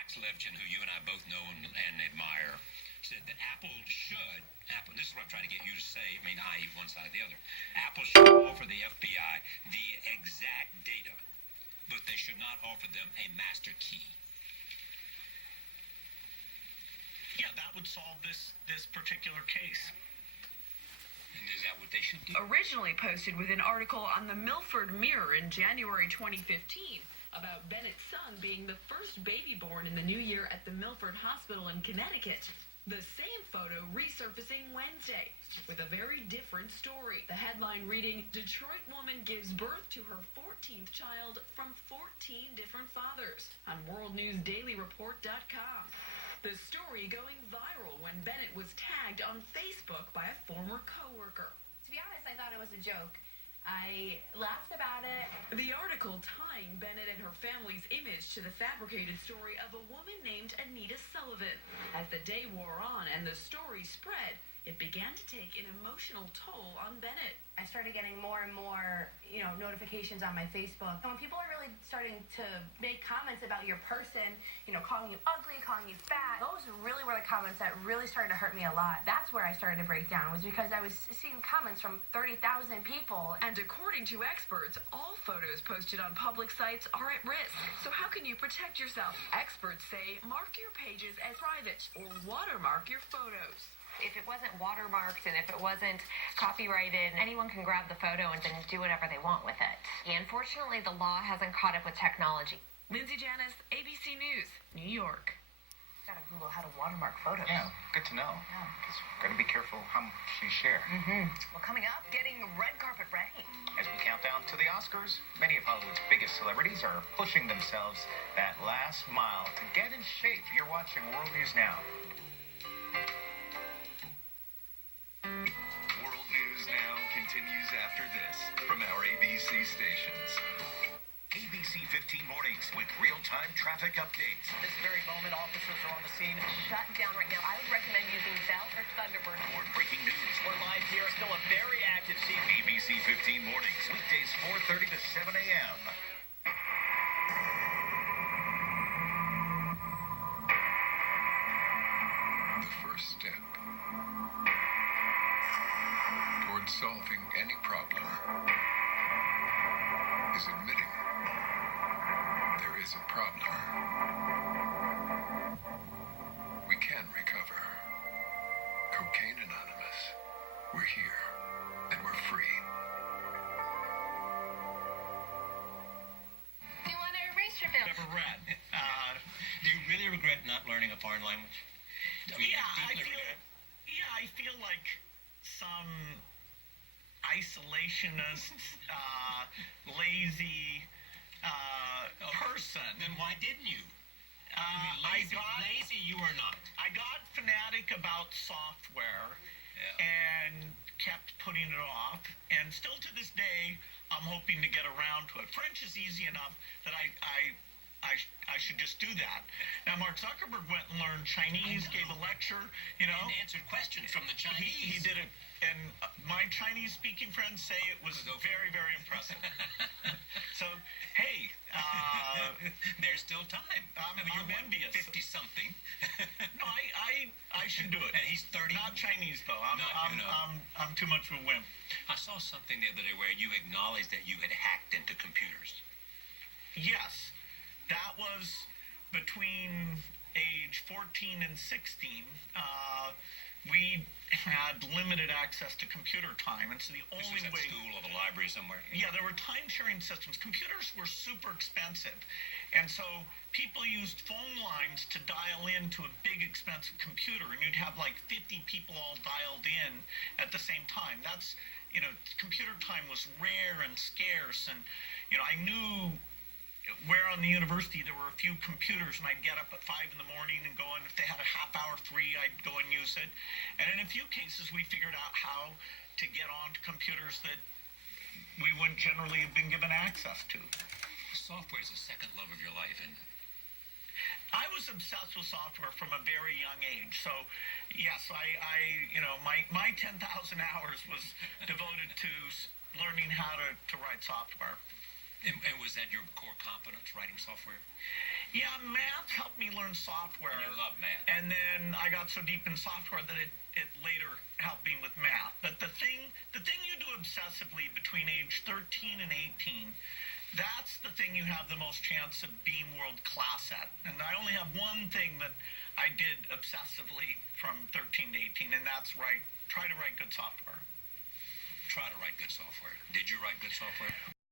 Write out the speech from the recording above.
Max Levchin, who you and I both know and admire, said that Apple, this is what I'm trying to get you to say, one side or the other. Apple should offer the FBI the exact data, but they should not offer them a master key. Yeah, that would solve this particular case. And is that what they should do? Originally posted with an article on the Milford Mirror in January 2015 about Bennett's son being the first baby born in the new year at the Milford Hospital in Connecticut. The same photo resurfacing Wednesday with a very different story. The headline reading, Detroit woman gives birth to her 14th child from 14 different fathers on worldnewsdailyreport.com. The story going viral when Bennett was tagged on Facebook by a former coworker. To be honest, I thought it was a joke. I laughed about it. The article tying Bennett and her family's image to the fabricated story of a woman named Anita Sullivan. As the day wore on and the story spread, it began to take an emotional toll on Bennett. I started getting more and more, notifications on my Facebook. When people are really starting to make comments about your person, calling you ugly, calling you fat, those really were the comments that really started to hurt me a lot. That's where I started to break down, was because I was seeing comments from 30,000 people. And according to experts, all photos posted on public sites are at risk. So how can you protect yourself? Experts say mark your pages as private or watermark your photos. If it wasn't watermarked and if it wasn't copyrighted, anyone can grab the photo and then do whatever they want with it. Unfortunately, the law hasn't caught up with technology. Lindsay Janis, ABC News, New York. Gotta Google how to watermark photos. Yeah, good to know. Yeah, because gotta be careful how much you share. Well, coming up, getting red carpet ready. As we count down to the Oscars, many of Hollywood's biggest celebrities are pushing themselves that last mile to get in shape. You're watching World News Now. World News Now continues after this from our ABC stations. ABC 15 Mornings with real-time traffic updates. This very moment, officers are on the scene. Shut down right now. I would recommend using Bell or Thunderbird. For breaking news. We're live here. Still a very active scene. ABC 15 Mornings, weekdays 4:30 to 7 a.m. The first step towards solving any problem is admitting there is a problem. We can recover. Cocaine Anonymous. We're here, and we're free. You want to erase your bill? Ever read? Do you really regret not learning a foreign language? I feel like some isolationist, lazy person. Then why didn't you? Lazy you are not. I got fanatic about software and kept putting it off. And still to this day, I'm hoping to get around to it. French is easy enough that I should just do that. Now, Mark Zuckerberg went and learned Chinese, gave a lecture, And answered questions from the Chinese. He did it, and my Chinese-speaking friends say it was very, very impressive. So, hey, there's still time. I'm envious. 50-something. No, I should do it. And he's 30. Not Chinese, though. I'm too much of a wimp. I saw something the other day where you acknowledged that you had hacked into computers. Yes, that was between age 14 and 16. We had limited access to computer time, and so the This only was at way... school or the library somewhere. Yeah, there were time-sharing systems. Computers were super expensive, and so people used phone lines to dial into a big, expensive computer, and you'd have like 50 people all dialed in at the same time. That's, computer time was rare and scarce, and, I knew where on the university there were a few computers, and I'd get up at 5 in the morning and go in. If they had a half hour free, I'd go and use it. And in a few cases, we figured out how to get onto computers that we wouldn't generally have been given access to. Software is the second love of your life, isn't it? I was obsessed with software from a very young age. So, yes, my 10,000 hours was devoted to learning how to write software. And was that your core competence, writing software? Yeah, math helped me learn software. You love math. And then I got so deep in software that it later helped me with math. But the thing you do obsessively between age 13 and 18, that's the thing you have the most chance of being world class at. And I only have one thing that I did obsessively from 13 to 18, and that's try to write good software. Try to write good software. Did you write good software?